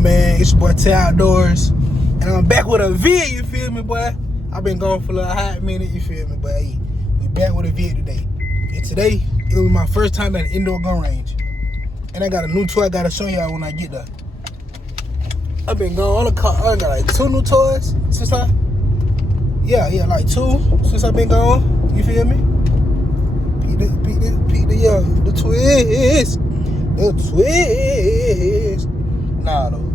on, man? It's your boy Tay Outdoors, and I'm back with a vid. You feel me, boy? I've been gone for a little hot minute. You feel me, but hey, we back with a vid today. And today it'll be my first time at an indoor gun range, and I got a new toy I gotta show y'all when I get there. I've been gone. I got like 2 new toys since like two since I've been gone. You feel me? The twist. Nah, though.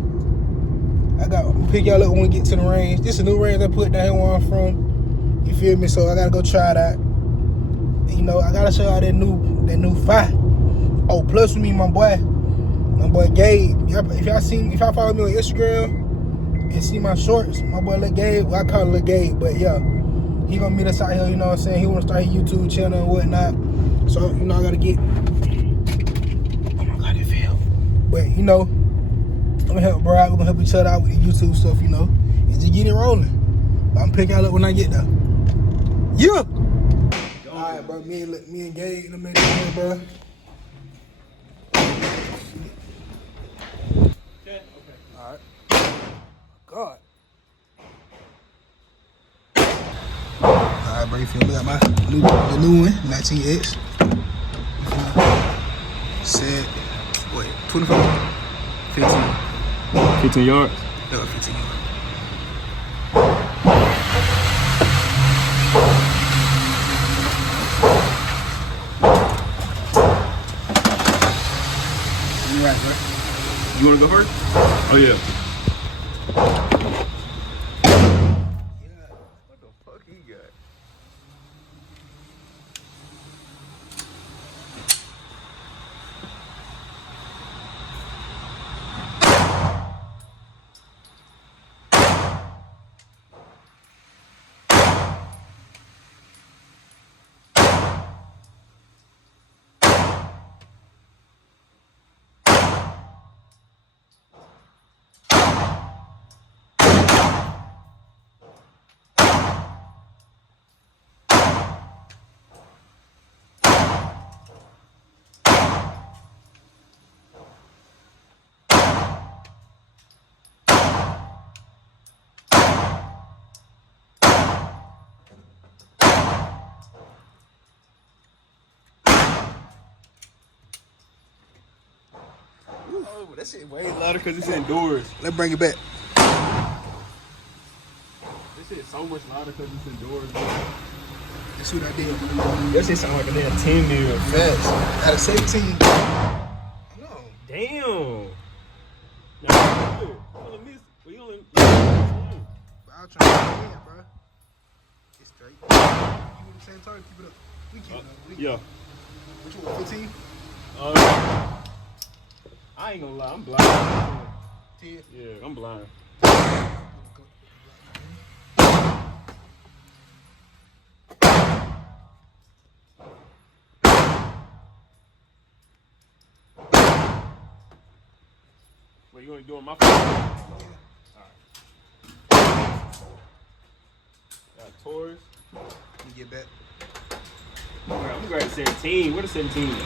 I'm gonna pick y'all up when we get to the range. This is a new range I put down here where I'm from. You feel me? So I gotta go try that. And, you know, I gotta show y'all that new fight. Oh, plus with me, my boy Gabe. If y'all follow me on Instagram and see my shorts, my boy Lil Gabe. Well, I call him Lil Gabe, but yeah, he gonna meet us out here. You know what I'm saying? He wanna start his YouTube channel and whatnot. So you know I gotta get. But, you know, I'm gonna help Brad. We're gonna help each other out with the YouTube stuff, you know, and just get it rolling. But I'm picking y'all up when I get there. Yeah! Alright, bro, me and Gabe in the middle here, bro. Okay. Alright. God. Alright, bro, you feel me? Got the new one, 19X. Set. Wait, 25? 15. 15 yards? No, 15 yards. You right, bro? You wanna go first? Oh yeah. What the fuck he got? Oh, that shit way louder because it's indoors. Let's bring it back. This shit so much louder because it's indoors. That's what I did. That shit sound like a damn 10 mil. Fast. Out of 17. No. Damn. Nah, you only missed. We only missed. I'll try to win, bro. It's straight. You with the same target, keep it up. We keep it up. Yeah. What you want, 15? I ain't gonna lie, I'm blind. 10? Yeah, I'm blind. Wait, you ain't doing my phone? Alright. Got Taurus. Let me get back. Alright, I'm gonna grab 17. Where the 17 at?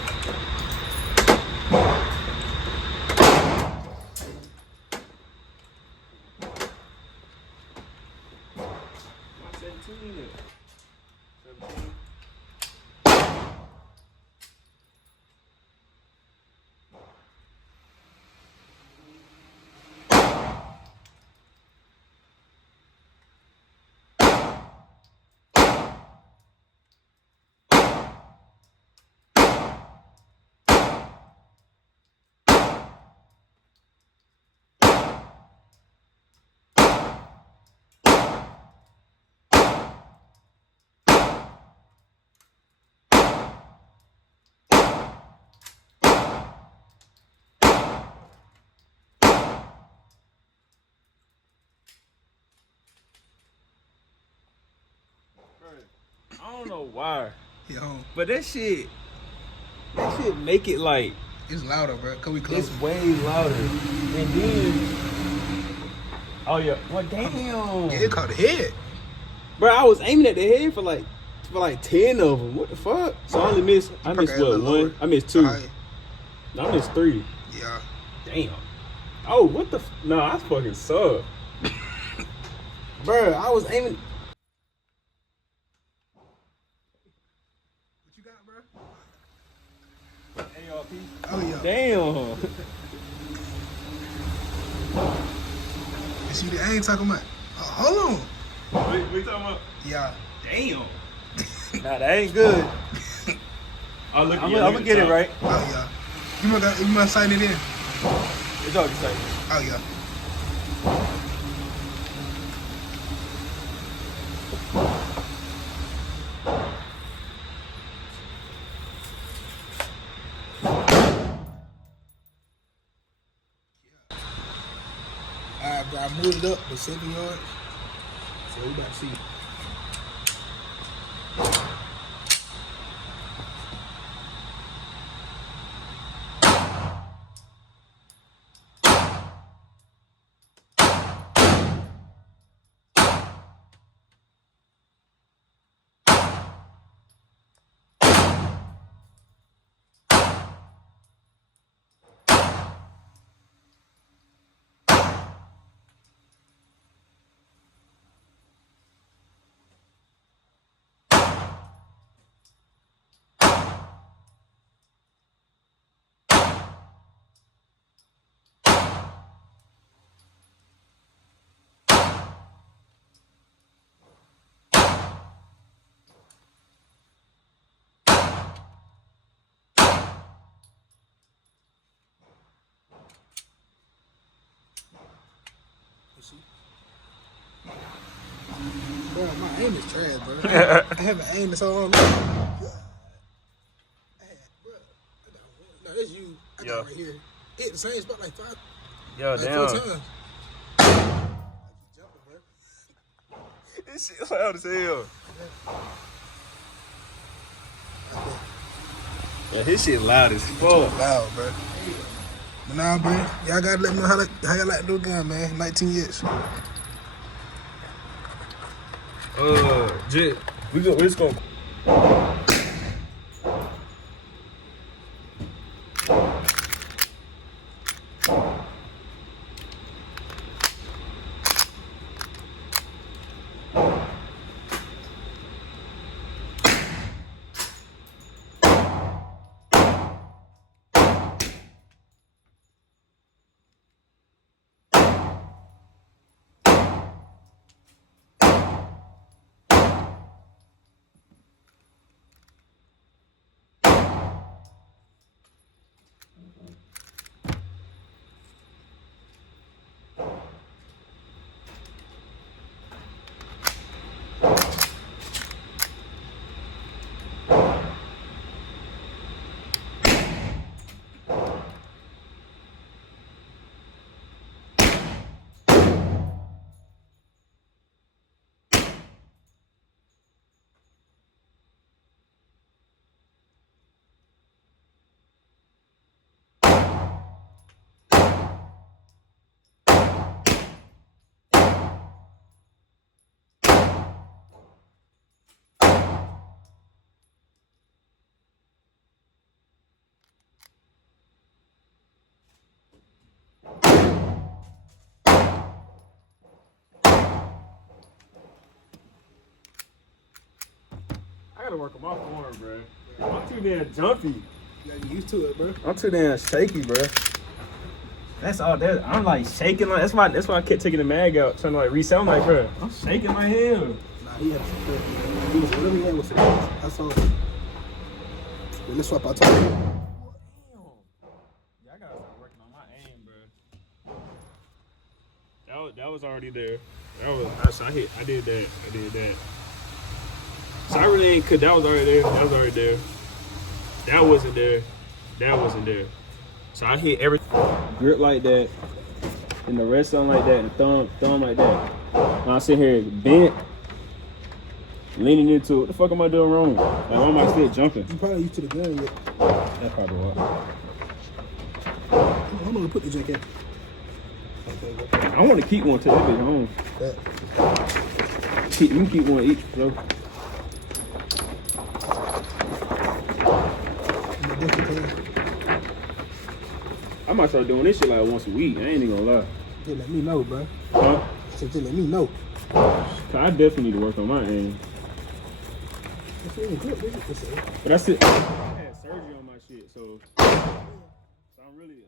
I don't know why, Yo, but that shit make it like it's louder, bro. Cause we close. it's way louder. And then, oh yeah, well damn, Yeah, it caught the head. bro, I was aiming at the head for like 10 of them. What the fuck? So I missed Okay, what, lower. one? I missed 2. Alright. No, I missed 3. Yeah. Damn. Oh, what the? No, I fucking suck. Bro, I was aiming. What you got, bro? ARP. Oh, yeah. Damn. You see, I ain't talking about. Oh, hold on. We talking about? Yeah. Damn. Nah, that ain't good. Oh, look, I'm gonna get it right. Oh, yeah. You must sign it in. It's already safe. Oh, yeah. Alright, bro, I moved it up to 7 yards. So we about to see. You see? Bro, my aim is trash, bro. I haven't aimed in so long. Bro, no, that's you. I got it right here. Hit the same spot like five. Yo, Like damn. 4 times. This shit loud as hell. Yeah, his shit loud as fuck. Loud, bro. But nah, bro. Y'all gotta let me know how y'all like to do a gun, man. 19 years. We just gonna. I gotta work on my form, bro. I'm too damn jumpy. You gotta get used to it, bro. I'm too damn shaky, bro. That's all that. I'm like shaking like that's why I kept taking the mag out, trying to like reset. I'm like, bro, I'm shaking like hell. Nah, he had some stuff. He was whatever he had was I saw it. Well, let's swap out time. Yeah, I gotta start working on my aim, bro. That was already there. I did that. So I really ain't, cause that was already there. That wasn't there. So I hit every grip like that, and the rest on like that, and thumb like that. Now I sit here bent, leaning into it. What the fuck am I doing wrong? Like, why am I still jumping? You probably used to the gun yet. That's probably what. I'm gonna put the jacket. I want to keep one till that bitch home. That. You can keep one each, bro. I might start doing this shit like once a week. I ain't even gonna lie. Just let me know, bro. Huh? Just let me know. I definitely need to work on my aim. It's really good, nigga. But that's it. I had surgery on my shit, so I'm really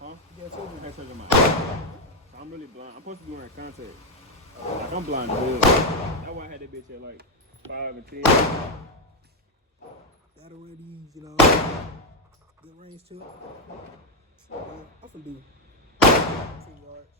huh? Yeah, I told you. I had surgery on my eye. So I'm really blind. I'm supposed to be wearing contacts. Like I'm blind as hell. That's why I had that bitch at like 5 and 10. Got already, good range too. I'm finna do 10 yards.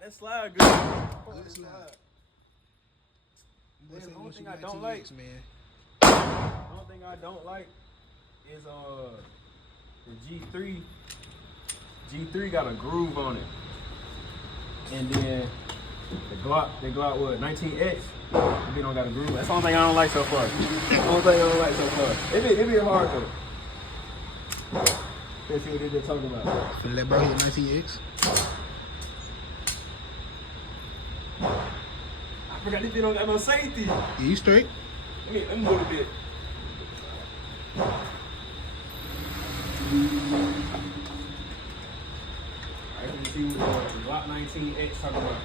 That slide good. Good slide. The only thing I don't like, man. the only thing I don't like is the G3. G3 got a groove on it, and then the Glock what 19X, they don't got a groove. That's the only thing I don't like so far. It be hard though. Let's see what they're talking about. Finna let bro hit 19X. I forgot this bitch don't got no safety. Yeah, you straight? Let me move a bit. Alright, let me see what the Glock 19X talking about.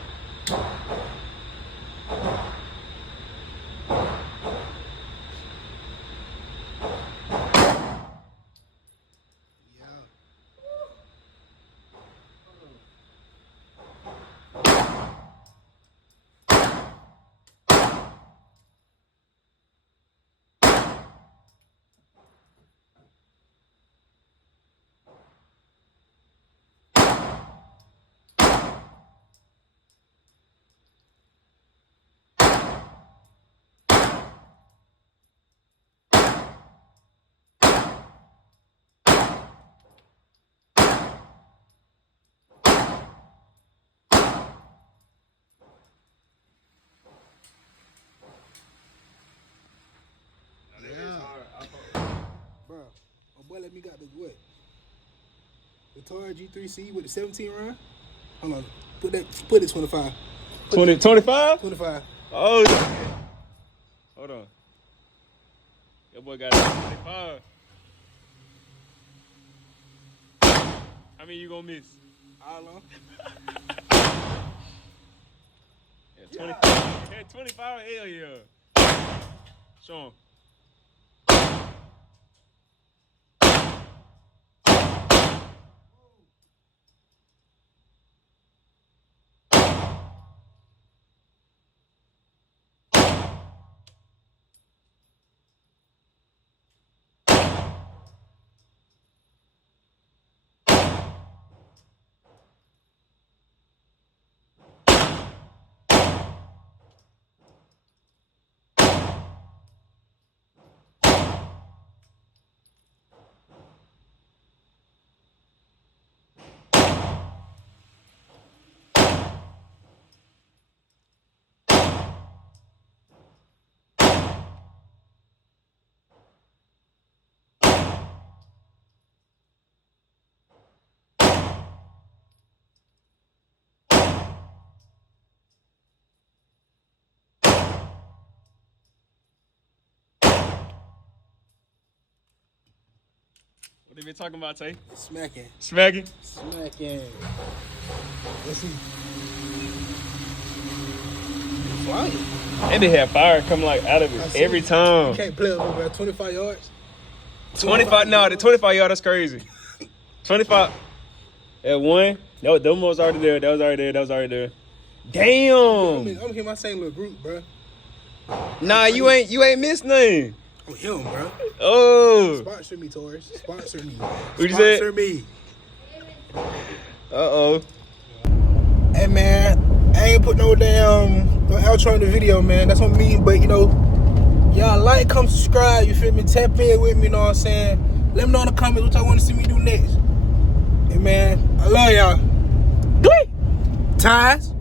Bro, my boy let me got the what? The Tar G3C with the 17 round. Hold on, put it 25. 25? 25. Oh, shit. Hold on. That boy got 25. How many you gonna miss? All on. Yeah, 25. Yeah, 25. Hell yeah. Show him. What they been talking about, Tay? Smacking. Smacking? Smacking. Let's see. Flying. And they had fire coming like out of it every time. You can't play over about 25 yards. 25, no, the 25 yard, that's crazy. 25 at one. No, them was already there. That was already there. Damn. I'm here my same little group, bro. Nah, you ain't missed nothing. I'm him, bro. Oh. Sponsor me, Taurus. Sponsor me. What'd you say? Sponsor me. Uh-oh. Hey, man. I ain't put no outro in the video, man. That's what I mean. But, you know, y'all like, come subscribe. You feel me? Tap in with me, you know what I'm saying? Let me know in the comments what y'all want to see me do next. Hey, man. I love y'all. Ties.